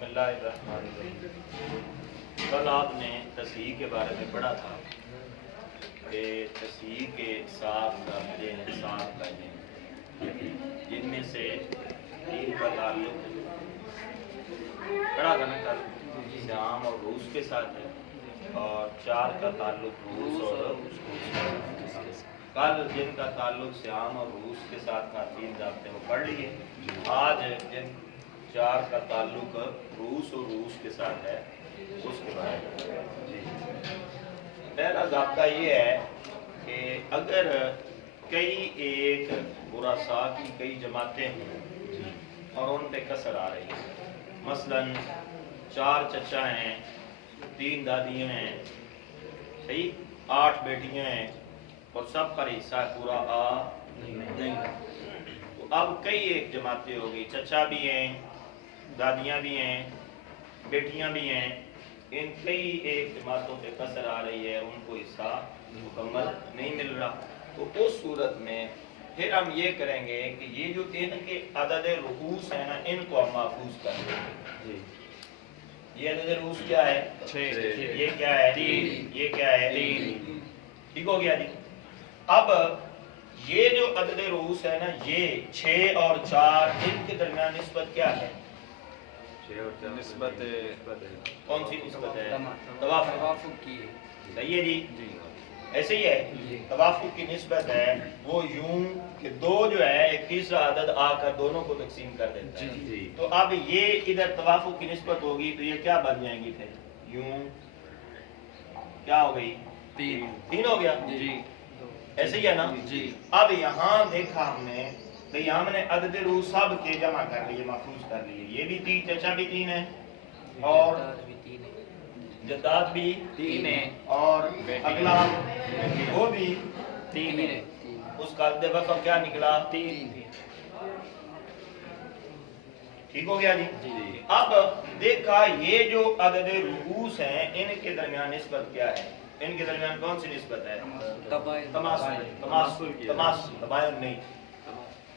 बिस्मिल्लाहिर्रहमानिर्रहीम। कल आपने तस्हीह के बारे में पढ़ा था कि तस्हीह के 7 दर्जे हैं, 7 दर्जे, जिनमें से 3 का ताल्लुक पढ़ा था ना कल, श्याम और रूस के साथ है, और 4 का ताल्लुक रूस और कल जिनका ताल्लुक श्याम और रूस के साथ था 3 ज़ाब्ते वो पढ़ लिए। आज जिन 4 का ताल्लुक रूस और रूस के साथ है उसके बारे में जी। पहला ज़ाब्ता ये है कि अगर एक बुरासा की कई जमातें हैं और उन पे कसर आ रही है, मसलन 4 चचा हैं, 3 दादियाँ हैं, सही, 8 बेटियाँ हैं और सब पर हिस्सा पूरा आ नहीं। तो अब एक जमातें हो गई, चचा भी हैं, दादियाँ भी हैं, बेटियाँ भी हैं, इन एक जमातों पे कसर आ रही है, उनको हिस्सा मुकम्मल नहीं मिल रहा। तो उस सूरत में फिर हम ये करेंगे कि ये जो इनके अदद रूस है ना, इनको हम महफूज कर देंगे। ये अदद रूस क्या है? 6। ये क्या है? 3। ये क्या है? 3। ठीक हो गया जी। अब ये जो अदद रूस है ना, ये 6 और 4, इनके दरमियान निस्बत क्या है? निस्बत कौन सी निस्बत है? तवाफुक की। सही है जी, ऐसे ही है। तवाफुक की निस्बत है वो यूं कि 2 जो है एक तीसरा अदद आकर दोनों को तकसीम कर देता है। तो अब ये इधर तवाफुक की निस्बत होगी तो ये क्या बन जाएंगी? फिर यूं क्या हो गई? 3 हो गया जी। ऐसे ही है ना जी। अब यहाँ देखा हमने तो यहाँ हमने अदद रूस सब के जमा कर लिए, महफूज कर लिए। ये भी 3, चचा भी 3 है और जद्दाद भी 3 है और अगला वो भी 3 है। उसका अदद वफ़ा क्या निकला? 3। ठीक हो गया जी। अब देखा ये जो अदद रूस हैं इनके दरमियान निस्बत क्या है? इनके दरमियान कौन सी निस्बत है? तबायुन नहीं,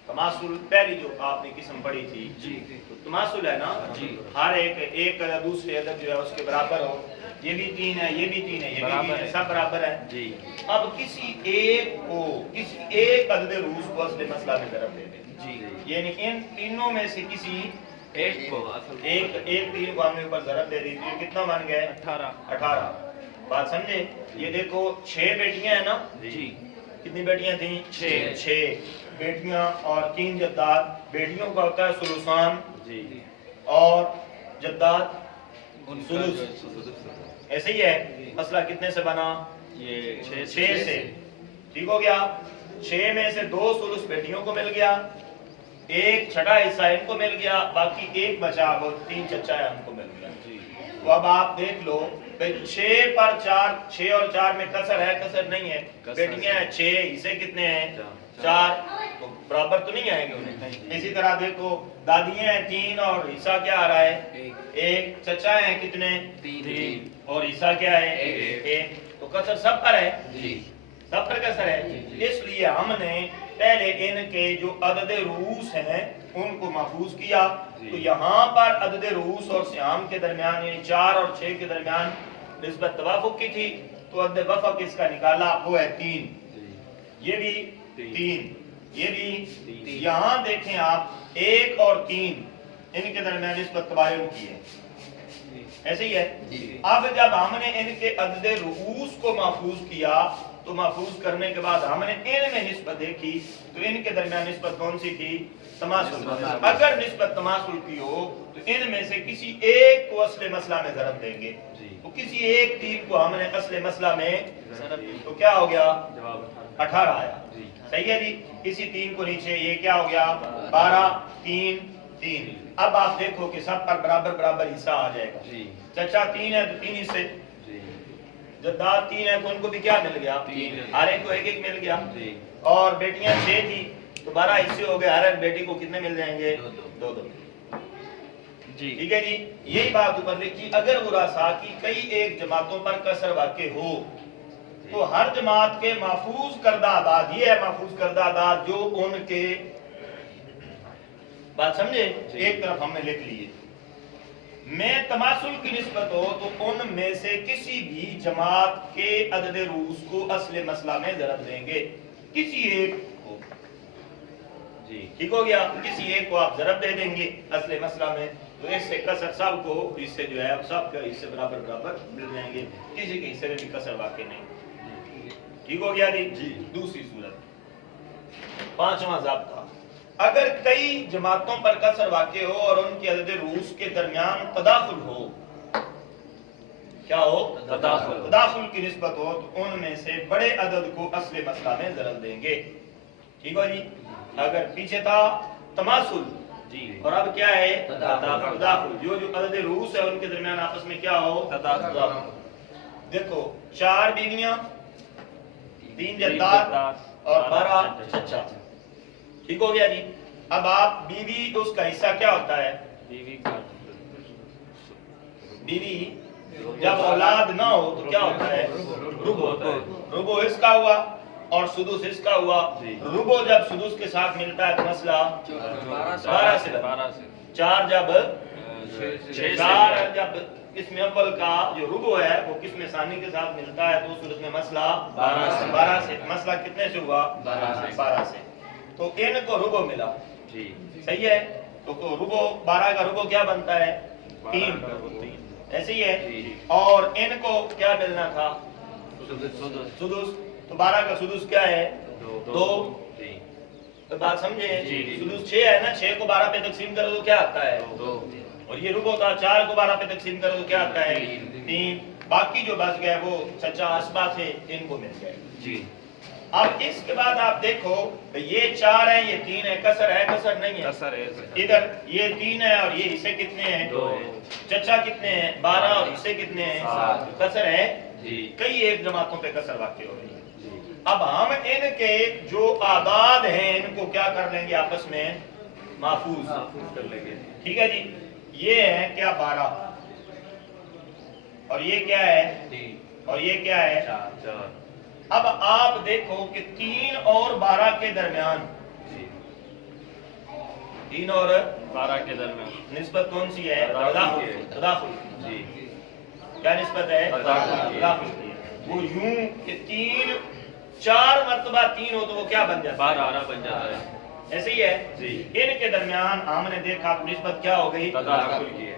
तमासुल पहली जो आपने किस्म पढ़ी थी जी। तो तमासुल है ना जी, हर एक अदद दूसरे अदद जो है उसके बराबर हो। ये भी 3 है, ये भी 3 है, ये भी 3 है, सब बराबर है जी। अब किसी एक अदद रूस को असले मसला में ज़रब दे दें जी, यानी इन तीनों में से किसी एक को एक 3 को हमने ऊपर ज़रब दे दी तो ये कितना बन गया? 18। बात समझे? ये देखो 6 बेटियां हैं ना जी। कितनी बेटियां थी? 6 बेटियां और 3 जद्दाद। बेटियों का होता है सुलुसान जी और जद्दाद सुलुस। ऐसे ही है। मसला कितने से बना? ये 6 से। ठीक हो गया। 6 में से 2 सुलुस बेटियों को मिल गया, 1 छठा हिस्सा इनको मिल गया, बाकी 1 बचा वो 3 चचा है उनको मिल गया जी। तो अब आप देख लो 6 पर 4, 6 और 4 में कसर है? कसर नहीं है। बेटियां हैं 6, हिस्से कितने हैं? 4, तो बराबर तो नहीं आएंगे उन्हें। इसी तरह देखो दादियां हैं 3 और हिस्सा क्या आ रहा है? 1। चचा हैं कितने? 3 और हिस्सा क्या है? 1। तो कसर सब पर है जी, सब पर कसर है। इसलिए हमने पहले इनके जो अदद रूस हैं उनको महफूज किया। तो यहाँ पर अदद रूस और श्याम के दरमियान यानी 4 और 6 के दरमियान निस्बत तवाफुक की थी, तो अदद वफ़ा किसका निकाला? वो है 3। ये भी 3, ये भी। यहाँ देखें आप 1 और 3 इनके दरमियान निस्बत तबायुन की है। ऐसे ही है। अब जब हमने इनके अदद रूस को महफूज किया तो महफूज करने के बाद हमने इनमें निस्बत देखी तो इनके दरमियान निस्बत कौन सी थी? तमासुल। अगर निस्बत तमासुल की हो तो इनमें से किसी एक को असले मसला में ज़रब देंगे। तो किसी एक 3 को हमने असले मसला में तो क्या हो गया? 18 आया। सही है जी। किसी 3 को नीचे ये क्या हो गया? 12, 3, 3। अब आप देखो कि सब पर बराबर बराबर हिस्सा आ जाएगा। चचा 3 है तो 3 हिस्से, जद्दाद 3 है तो उनको भी क्या मिल गया? 3। हर एक को 1-1 मिल गया। और बेटियां 6 थी तो 12 हिस्से हो गए, हर एक बेटी को कितने मिल जाएंगे? 2-2 जी। ठीक है जी। यही बात ऊपर लिखी। अगर बुरासा की एक जमातों पर कसर वाक़े हो तो हर जमात के महफूज करदा आदाद, ये है महफूज करदा आदाद जो उनके, बात समझे? एक तरफ हमने लिख लिए میں تماثل کی نسبت ہو تو ان میں سے کسی بھی جماعت کے عدد روس کو اصل مسئلہ میں ضرب دیں گے، کسی ایک کو، جی ٹھیک ہو گیا، کسی ایک کو آپ ضرب دے دیں گے اصل مسئلہ میں، تو اس سے کسر سب کو، اس سے جو ہے سب کا اس سے برابر برابر مل جائیں گے، کسی کے حصے میں بھی کسر واقع نہیں، ٹھیک ہو گیا جی۔ دوسری صورت، پانچواں ضابطہ، اگر کئی جماعتوں پر کسر واقع ہو اور ان کے عدد روس کے درمیان تداخل ہو، کیا ہو؟ تداخل کی نسبت ہو، تو ان میں سے بڑے عدد کو اصل مسئلہ میں ضرب دیں گے، ٹھیک ہو جی۔ اگر پیچھے تھا تماثل اور اب کیا ہے؟ تداخل، جو عدد روس ہے ان کے درمیان آپس میں کیا ہو؟ تداخل۔ دیکھو 4 بیویاں، 3 جداد اور 12 چچا، ٹھیک ہو گیا جی۔ اب آپ بیوی اس کا حصہ کیا ہوتا ہے؟ بیوی جب اولاد نہ ہو تو کیا ہوتا ہے؟ ربع، ربع اس کا ہوا اور سدس اس کا ہوا، ربع جب سدس کے ساتھ ملتا ہے تو مسئلہ 12 سے 4 جب قسم اول کا جو ربع ہے وہ قسم ثانی کے ساتھ ملتا ہے تو صورت میں مسئلہ 12 سے، مسئلہ کتنے سے ہوا؟ 12 سے، تو ان کو ربع ملا، صحیح ہے، تو ربع 12 کا ربع کیا بنتا ہے؟ 3، ایسے ہی ہے، اور ان کو کیا ملنا تھا؟ سدس، تو 12 کا سدس کیا ہے؟ 2، تو بات سمجھے، سدس 6 ہے نا، 6 کو 12 پہ تقسیم کرو تو کیا آتا ہے؟ 2، اور یہ ربع تھا، 4 کو 12 پہ تقسیم کرو تو کیا آتا ہے؟ 3، باقی جو بچ گئے وہ چچا اسبا تھے، ان کو مل گئے۔ اب اس کے بعد آپ دیکھو یہ 4 ہے، یہ 3 ہے، کسر ہے کسر نہیں ہے؟ ادھر یہ 3 ہے اور یہ حصے کتنے ہیں؟ 2، چچا کتنے ہیں؟ 12 اور حصے کتنے ہیں؟ 7، کسر ہے، کئی ایک جماعتوں پہ کسر واقع ہو رہی ہے۔ اب ہم ان کے جو اعداد ہیں ان کو کیا کر لیں گے؟ آپس میں محفوظ کر لیں گے، ٹھیک ہے جی۔ یہ ہے کیا؟ 12، اور یہ کیا ہے؟ اور یہ کیا ہے؟ 4۔ اب آپ دیکھو کہ 3 اور 12 کے درمیان، 3 اور 12 کے درمیان نسبت کون سی ہے؟ تداخل، کیا نسبت ہے؟ تداخل کی، وہ یوں کہ 3 4 مرتبہ 3 ہو تو وہ کیا بن جاتا ہے؟ 12 بن جاتا ہے، ایسے ہی ہے جی۔ ان کے درمیان ہم نے دیکھا نسبت کیا ہو گئی؟ تداخل کی ہے،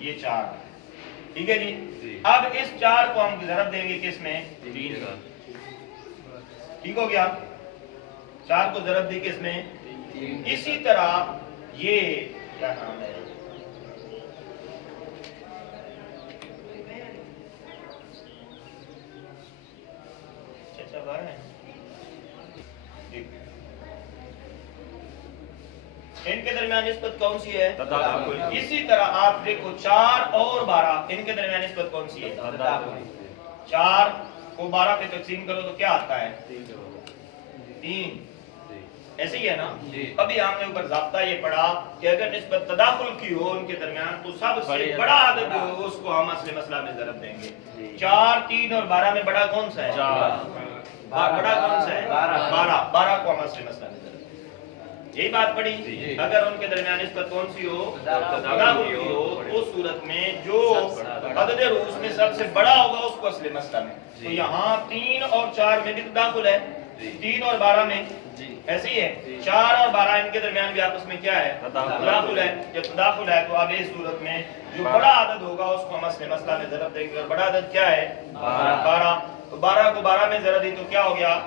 یہ 4، ٹھیک ہے جی۔ اب اس 4 کو ہم ضرب دیں گے کس میں؟ 3 کا، ٹھیک ہو گیا، 4 کو ضرب دی کس میں؟ اسی طرح یہ کیا نام ہے؟ چچا 12 ہے، ان کے درمیان نسبت کون سی ہے؟ تداخل۔ اسی طرح آپ دیکھو 4 اور 12 ان کے درمیان نسبت کون سی ہے؟ تداخل۔ 4 کو 12 پہ تقسیم کرو تو کیا آتا ہے؟ 3، ایسے ہی ہے نا؟ ابھی ہم نے اوپر ضابطہ یہ پڑھا کہ اگر نسبت تداخل کی ہو ان کے درمیان تو سب سے بڑا عدد جو ہو اس کو ہم اصل مسئلہ میں ضرب دیں گے۔ 4 3 اور 12 میں بڑا کون سا ہے؟ 4، بڑا کون سا ہے؟ 12 کو ہم اصل مسئلہ میں ضرب دیں گے، یہی بات پڑھی۔ اگر ان کے درمیان نسبت کون سی ہو؟ تداخل کی ہو، اس صورت میں جو عدد روس میں سب سے بڑا ہوگا اس کو اصل مسئلہ میں، تو یہاں 3 اور 4 میں بھی تداخل ہے، 3 اور 12 میں، ایسے ہی ہے، 4 اور 12 ان کے درمیان بھی آپس میں کیا ہے؟ تداخل ہے۔ جب تداخل ہے تو اب اس صورت میں جو بڑا عدد ہوگا اس کو ہم اصل مسئلہ میں ضرب دیں گے، اور بڑا عدد کیا ہے؟ 12، تو 12 کو 12 میں ضرب دی تو کیا ہو گیا؟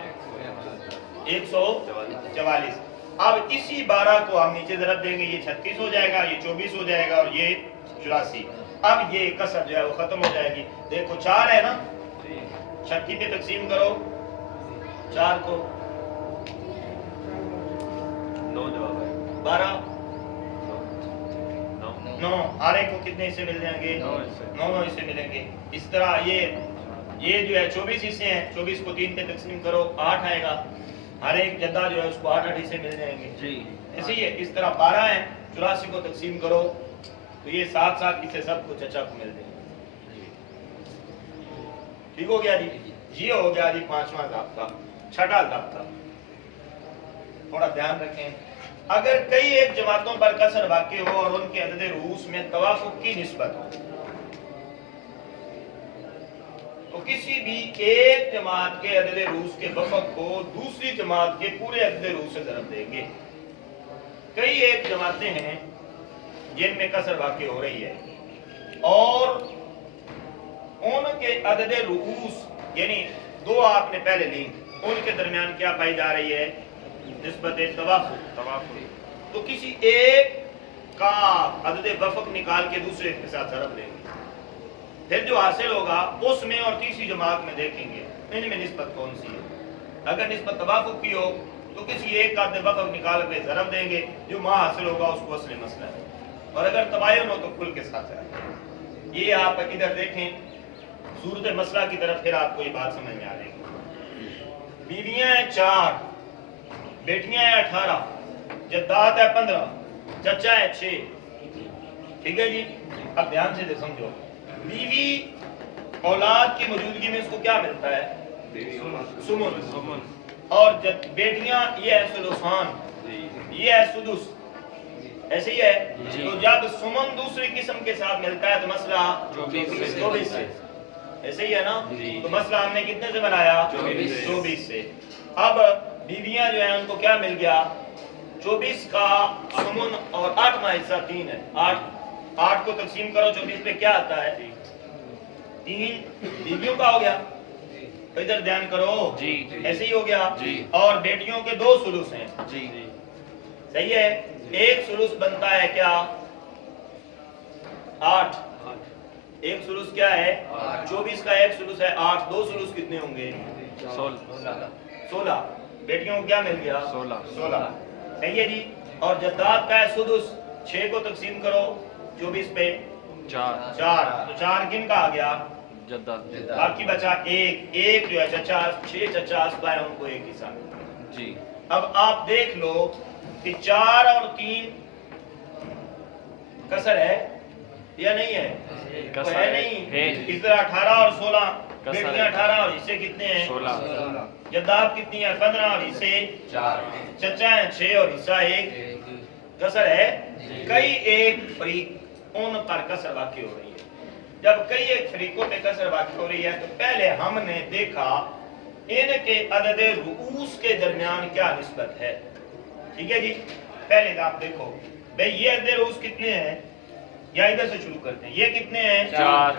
144۔ اب اسی 12 کو ہم نیچے ضرب دیں گے، یہ 36 ہو جائے گا، یہ 24 ہو جائے گا اور یہ 84۔ اب یہ کسر جو ہے وہ ختم ہو جائے گی۔ دیکھو 4 ہے نا، 36 پہ تقسیم کرو 4 کو، 9 جواب ہے، 12 9، ہر ایک کو کتنے حصے مل جائیں گے؟ 9 حصے ملیں گے۔ اس طرح یہ جو ہے 24 حصے ہیں، 24 کو 3 پہ تقسیم کرو 8 آئے گا، ہر ایک جدہ جو ہے اس کو 8 حصے مل جائیں گے جی، ایسے ہی ہے۔ اس طرح 12 ہیں، 84 کو تقسیم کرو تو یہ 7 حصے سب کو چچا کو مل جائیں گے، ٹھیک ہو گیا جی۔ یہ ہو گیا جی 5واں ضابطہ۔ 6واں ضابطہ تھوڑا دھیان رکھیں، अगर कई एक जमातों पर कसर वाक़ हो और उनके अदद रूस में तवाफुक की निस्बत हो, तो किसी भी एक जमात के अदद रूस के वफक को दूसरी जमात के पूरे अदद रूस से ज़रब देंगे। कई एक जमातें हैं जिनमें कसर वाक़ हो रही है और उनके अदद रूस यानी दो आपने पहले ली, उनके दरमियान क्या पाई जा रही है? निस्बत तवाफुक। तो किसी एक का अदद वफक निकाल के दूसरे के साथ ज़रब लेंगे, फिर जो हासिल होगा उसमें और तीसरी जमात में देखेंगे इनमें निस्बत कौन सी है। अगर निस्बत तवाफुक की हो तो किसी एक का अदद वफक निकाल के ज़रब देंगे, जो माँ हासिल होगा उसको असली मसला है। और अगर तबायन हो तो कुल के साथ है। ये आप इधर देखें सूरत मसला की तरफ, फिर आपको ये बात समझ में आ जाएगी। बीवियां हैं 4, बेटियां हैं 18, जद्दात है 15, चचा है 6। ठीक है जी। अब ध्यान से समझो, बीवी औलाद की मौजूदगी में इसको क्या मिलता है? सुमुन। और बेटियां ये है सुलुसान, ये है सुदुस, ऐसे ही है। तो जब सुमन दूसरी किस्म के साथ मिलता है तो मसला 24 से, ऐसे ही है ना। तो मसला हमने कितने से बनाया? 24 से। अब बीवियां जो है उनको क्या मिल गया? 24 का सुमन और 8वां हिस्सा 3 है। 8 को तकसीम करो 24 पे क्या आता है? 3 बीवियों का हो गया। तो इधर ध्यान करो जी, ऐसे ही हो गया जी। और बेटियों के 2 सुलुस हैं जी, सही है। एक सुलुस बनता है क्या? 8। एक सुलुस क्या है? 24 का एक सुलुस है 8, 2 सुलुस कितने होंगे? 16। बेटियों को क्या मिल गया? 16। सही है जी। और जद्दात का है सुदुस, 6 को तकसीम करो 24 पे 4, तो 4 किन का आ गया? जद्दात। बाकी बचा एक जो है चचा, 6 चचा असबा है उनको एक हिस्सा जी। अब आप देख लो कि 4 और 3 कसर है या नहीं है? तो है नहीं। इस तरह 18 और 16, बेटियां 18 और हिस्से कितने हैं? 16। जद्दात कितनी है? 15 और हिस्से 4। चचा है 6 और हिस्सा 1, कसर है। कई एक फरीक उन पर कसर वाक़ हो रही है। जब कई एक फरीकों पे कसर वाक़ हो रही है तो पहले हमने देखा इनके अदद रूस के दरमियान क्या निस्बत है। ठीक है जी। पहले आप देखो भाई ये अदद रूस कितने हैं, या इधर से शुरू करते हैं। ये कितने हैं?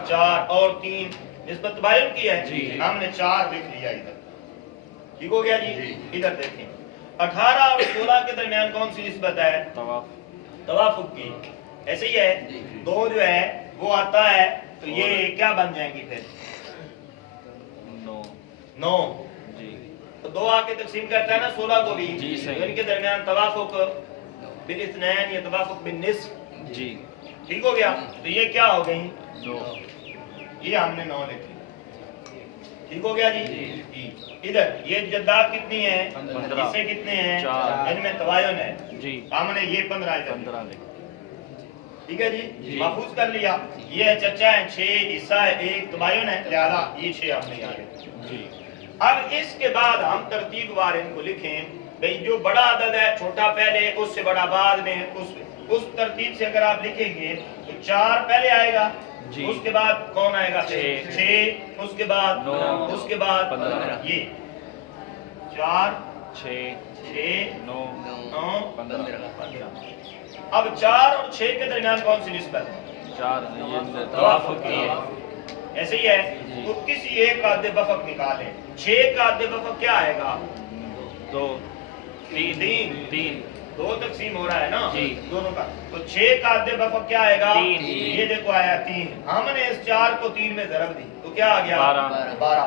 4 और 3 निस्बत तबायन की है जी। हमने 4 लिख लिया इधर, ठीक हो गया जी। इधर देखें 18 और 16 के दरमियान कौन सी निस्बत है? तवाफुक की, ऐसे ही है। 2 जो है वो आता है तो ये क्या बन जाएंगी फिर? 9 जी। तो 2 आके तकसीम करता है ना 16 को भी जी। तो इनके दरमियान तवाफुक बिल इस्नैन या तवाफुक बिन निस्फ जी, ठीक हो गया। तो ये क्या हो गई? 2। ये हमने 9 लिखी, ठीक हो गया जी। इधर ये जद्दात कितनी है? 15। इससे कितने हैं? 4। इनमें तवायन है जी। हमने ये 15 लिखा, ठीक है जी। महफूज कर लिया। ये है चचा है 6, हिस्सा है 1, तबायन है, लिहाजा ये 6 हमने यहाँ जी। अब इसके बाद हम तरतीब वार इनको लिखें। भाई जो बड़ा अदद है छोटा पहले, उससे बड़ा बाद में, उस तरतीब से अगर आप लिखेंगे तो 4 पहले आएगा जी। उसके बाद कौन आएगा? 6, उसके बाद 9, उसके बाद 15। ये 4 6 9 15। अब 4 और 6 के दरमियान कौन सी निस्बत है? 4 तवाफुक की है, ऐसे ही है। तो किसी एक का अदद वफक निकाले। 6 का अदद वफक क्या आएगा? 2 3 2 तकसीम हो रहा है ना जी दोनों का। तो 6 का अदद वफक क्या आएगा? 3। ये देखो आया 3। हमने इस 4 को 3 में ज़रब दी तो क्या आ गया? 12।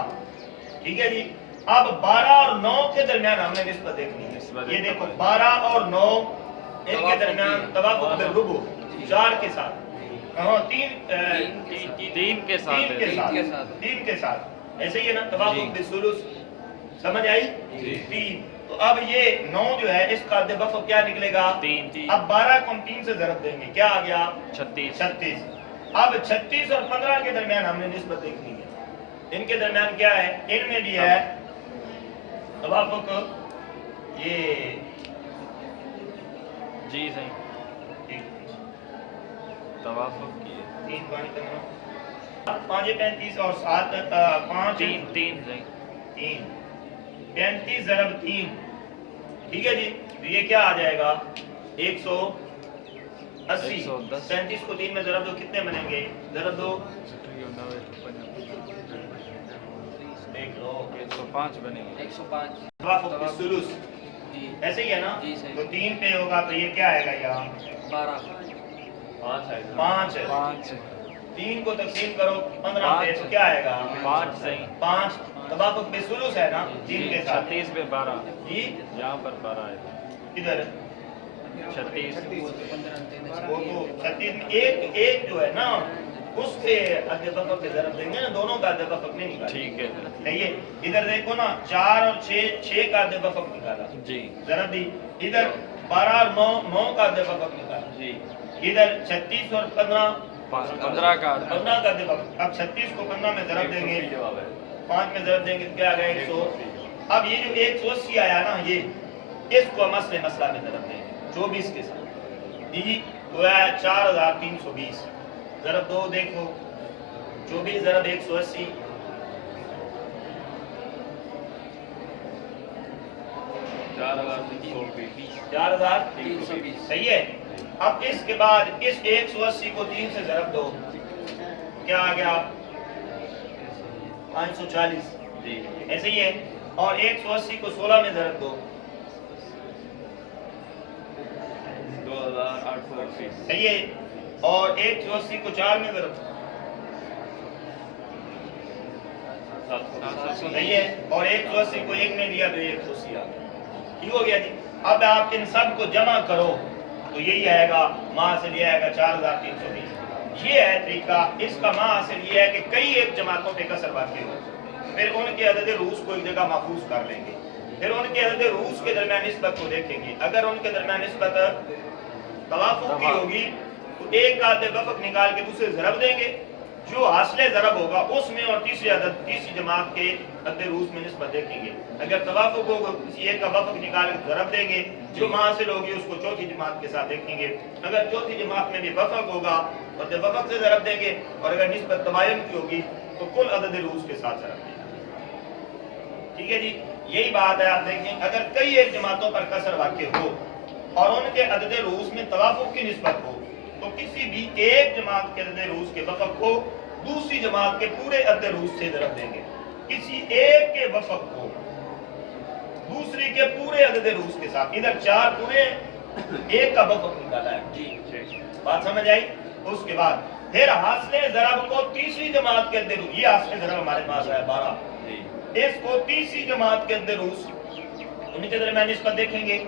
ठीक है जी। अब 12 और 9 के दरमियान हमने निस्बत देखनी है। ये देखो 12 और 9 इनके दरमियान तवाफुक बिल रुबु 4 के साथ, 3 के साथ, ऐसे ही है ना। तवाफुक बिल सुलुस, समझ आई? 3। तो अब ये 9 जो है इसका अदद वफक क्या निकलेगा? 3। अब 12 को हम 3 से ज़रब देंगे, क्या आ गया? 36। अब 36 और 15 के दरमियान हमने निस्बत देखनी है। इनके दरमियान क्या है? इनमें भी है तवाफुक, ये جی صحیح توافق کی 3 پانی 5 35 اور 7 5 3 3 صحیح 3 35 ضرب 3 ٹھیک ہے جی تو یہ کیا آ جائے گا 180 37 کو 3 میں ضرب دو کتنے بنیں گے ضرب دو دیکھ لو 105 بنے گا 105 توافق بالثلث ایسے ہی ہے نا تو 3 پہ ہوگا تو یہ کیا آئے گا یہاں 12 5 ہے 5 3 کو تقسیم کرو 15 پہ تو کیا آئے گا 5 صحیح 5 توافق بالثلث ہے نا 3 کے ساتھ 36 پہ 12 جی یہاں پر 12 ہے ادھر 36 وہ تو 36 میں ایک جو ہے نا اس کے عدد وفق کے ضرب دیں گے نا دونوں کا عدد وفق نہیں نکالا ٹھیک ہے صحیح ہے ادھر دیکھو نا 4 اور 6 کا عدد وفق نکالا جی ضرب دی ادھر 12 اور 9 کا عدد وفق نکالا جی ادھر 36 اور 15 15 کا 15 کا عدد وفق اب 36 کو 15 میں ضرب دیں گے 5 میں ضرب دیں گے تو کیا آ گیا 100 اب یہ جو 180 آیا نا یہ اس کو مسئلہ میں ضرب دیں گے 24 کے ساتھ جی تو ہے 4320 ضرب دو دیکھو 24 ضرب 180 4320 صحیح ہے اب اس کے بعد اس 180 کو 3 سے ضرب دو کیا آ گیا 540 ایسے ہی ہے اور 180 کو 16 میں ضرب دو 2880 صحیح ہے اور 180 کو 4 میں ضرب دو صحیح ہے اور 180 کو 1 میں لیا تو 180 آ گیا ٹھیک ہو گیا جی اب آپ ان سب کو جمع کرو تو یہی آئے گا ماں حاصل یہ آئے گا 4320 یہ ہے طریقہ اس کا ماں حاصل یہ ہے کہ کئی ایک جماعتوں پہ کسر واقع ہو پھر ان کے عدد روس کو ایک جگہ محفوظ کر لیں گے پھر ان کے عدد روس کے درمیان نسبت کو دیکھیں گے اگر ان کے درمیان نسبت توافق کی ہوگی تو ایک کا عدد وفق نکال کے دوسرے ضرب دیں گے جو حاصل ضرب ہوگا اس میں اور تیسری جماعت کے عدد روس میں نسبت دیکھیں گے اگر توافق ہوگا کسی ایک کا وفق نکال کے ضرب دیں گے جو حاصل ہوگی اس کو چوتھی جماعت کے ساتھ دیکھیں گے اگر چوتھی جماعت میں بھی وفق ہوگا اور جب وفق سے ضرب دیں گے اور اگر نسبت تباین کی ہوگی تو کل عدد روس کے ساتھ ضرب دیں گے ٹھیک ہے جی یہی بات ہے آپ دیکھیں اگر کئی ایک جماعتوں پر کسر واقع ہو اور ان کے عدد روس میں توافق کی نسبت ہو تو کسی بھی ایک جماعت کے عدد روس کے وفق کو دوسری جماعت کے پورے عدد روس سے ضرب دیں گے کسی ایک کے وفق کو دوسری کے پورے عدد روس کے ساتھ ادھر 4 پورے ایک کا وفق نکالا ہے جی بات سمجھ آئی اس کے بعد پھر حاصل ضرب کو تیسری جماعت کے عدد روس یہ حاصل ضرب ہمارے پاس ہے 12 اس کو تیسری جماعت کے عدد روس ان کے درمیان نسبت دیکھیں گے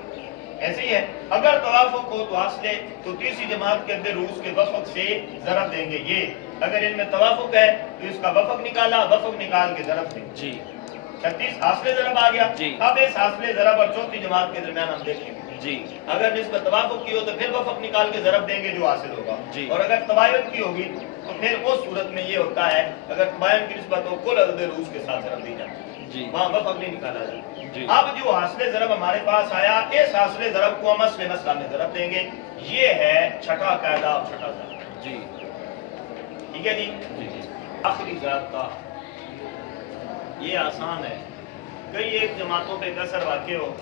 ایسے ہی ہے اگر توافق ہو تو حاصل تو تیسری جماعت کے عدد روس کے وفق سے ضرب دیں گے یہ اگر ان میں توافق ہے تو اس کا وفق نکالا وفق نکال کے ضرب دیں جی 36 حاصل ضرب آ گیا اب اس حاصل ضرب اور چوتھی جماعت کے درمیان ہم دیکھیں گے جی اگر نسبت توافق کی ہو تو پھر وفق نکال کے ضرب دیں گے جو حاصل ہوگا جی اور اگر تباین کی ہوگی تو پھر اس صورت میں یہ ہوتا ہے اگر تباین کی نسبت ہو کل عدد روس کے ساتھ ضرب دی جاتی ہے وہاں وفق نہیں نکالا جاتا اب جو حاصل ضرب ہمارے پاس آیا اس حاصل ضرب کو ہم مسئلہ میں ضرب دیں گے یہ ہے چھٹا قاعدہ اور چھٹا ضرب جی ٹھیک ہے جی آخری ضابطہ یہ آسان ہے کئی ایک جماعتوں پہ کسر واقع ہو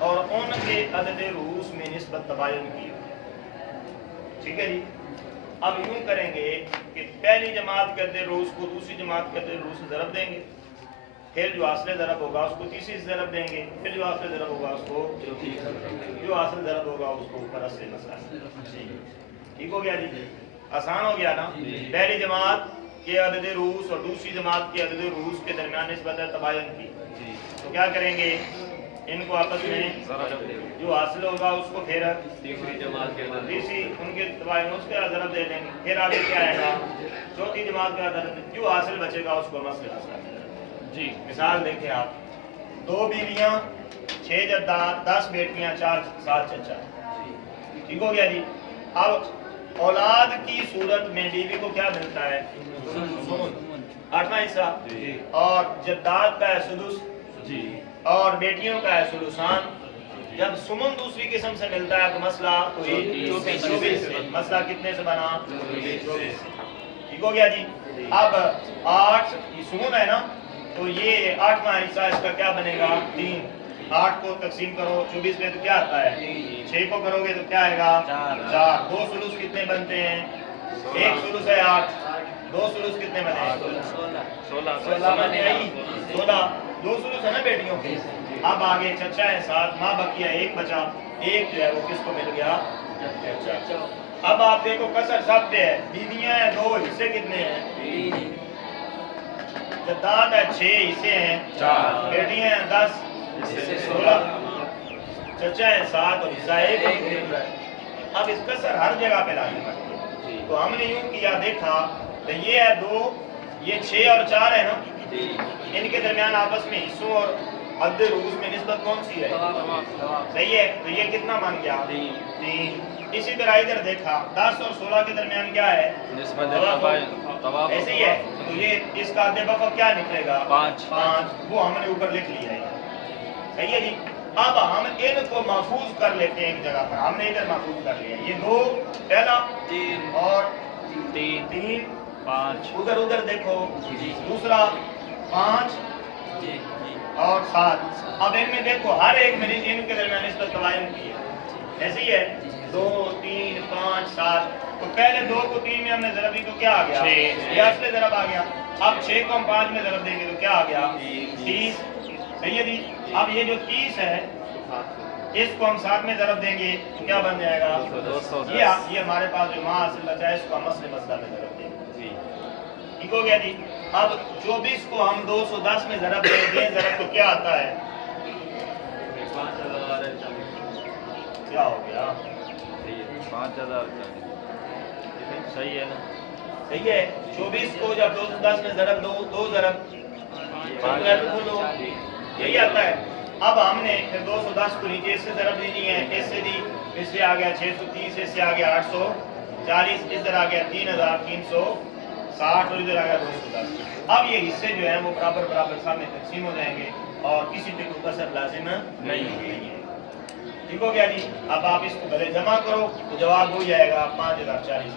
اور ان کے عدد روس میں نسبت تباین کی ہو ٹھیک ہے جی اب یوں کریں گے کہ پہلی جماعت کے عدد روس کو دوسری جماعت کے عدد روس سے ضرب دیں گے پھر جو حاصل ضرب ہوگا اس کو تیسری سے ضرب دیں گے پھر جو حاصل ضرب ہوگا اس کو جو حاصل ضرب ہوگا اس کو اوپر سے مسئلہ ٹھیک ہو گیا جی آسان ہو گیا نا پہلی جماعت کے عدد روس اور دوسری جماعت کے عدد روس کے درمیان نسبت ہے تباین کی تو کیا کریں گے ان کو آپس میں جو حاصل ہوگا اس کو پھر تیسری ان کے تباین اس کے ضرب دے دیں گے پھر آگے کیا آئے گا چوتھی جماعت کا ضرب جو حاصل بچے گا اس کو مسئلہ جی مثال دیکھیں آپ 2 بیویاں 6 جداد 10 بیٹیاں 4 7 چچا ٹھیک ہو گیا جی اب اولاد کی صورت میں بیوی کو کیا ملتا ہے 8واں حصہ اور جداد کا ہے سدس اور بیٹیوں کا ہے سدسان जब सुमन दूसरी किस्म से मिलता है तो मसला कोई 24 से, मसला कितने से बना 24। ठीक हो गया जी। अब 8 ये सुमन है ना, तो ये 8वां हिस्सा इसका क्या बनेगा 3। 8 को तकसीम करो 24 में तो क्या आता है 6 को करोगे तो क्या आएगा 4। 2 सुलूस कितने बनते हैं, 1 सुलूस है 8, 2 सुलूस कितने बने 16 बने 16। 2 सुलूस है ना बेटियों। अब आगे चचा है 7, माँ बकिया 1 बचा, 1 जो है वो किसको मिल गया चचा। अब आप देखो कसर सब पे है, बीवियां हैं 2, हिस्से कितने हैं, जद्दाद है 6, हिस्से हैं 4, बेटियां हैं 10, हिस्से 16, चचा है 7 और हिस्सा 1। अब इस कसर हर जगह पे लानी पड़ती है। तो हमने यूं किया देखा तो ये है 2, ये 6 और 4 है ना, इनके दरमियान आपस में हिस्सों और अद्दे रूस में निस्बत कौन सी है, सही है। तो ये कितना बन गया 3। इसी तरह इधर देखा 10 और 16 के दरमियान क्या है निस्बत, ऐसे ही है। तो ये इसका अद्दे वफ़ा क्या निकलेगा 5, वो हमने ऊपर लिख लिया है, सही है जी। अब हम इनको महफूज कर लेते हैं एक जगह पर, हमने इधर महफूज कर लिया ये 2 पहला 3 और 3 5 उधर उधर देखो दूसरा 5 और 7। अब इनमें देखो हर एक में इनके दरमियान निस्बत तवायन की है, ऐसे ही है 2 3 5 7। तो पहले 2 को 3 में हमने ज़रब दी तो क्या आ गया 6, ये असली ज़रब आ गया। अब 6 को हम 5 में ज़रब देंगे तो क्या आ गया 30, सही है जी। अब ये जो 30 है इसको हम 7 में ज़रब देंगे तो क्या बन जाएगा 210। ये हमारे पास जो माँ हासिल बचा है इसको हम असली मसला में ज़रब देंगे, ठीक हो गया जी। अब 24 को हम 210 में ज़रब देंगे, ज़रब तो क्या आता है 5000, क्या हो गया 5000, सही है ना, सही है। 24 को जब 210 में ज़रब दो, 2 ज़रब बोलो यही आता है। अब हमने फिर 210 को नीचे से ज़रब देनी है, इससे दी, इससे आ गया 630, इससे आ गया 840, इधर आ गया 3360 और इधर आ गया 210। अब ये हिस्से जो है वो बराबर बराबर सामने तकसीम हो जाएंगे और किसी पे कोई कसर लाजिम नहीं है, ठीक हो गया जी। अब आप इसको पहले जमा करो तो जवाब हो जाएगा 5040।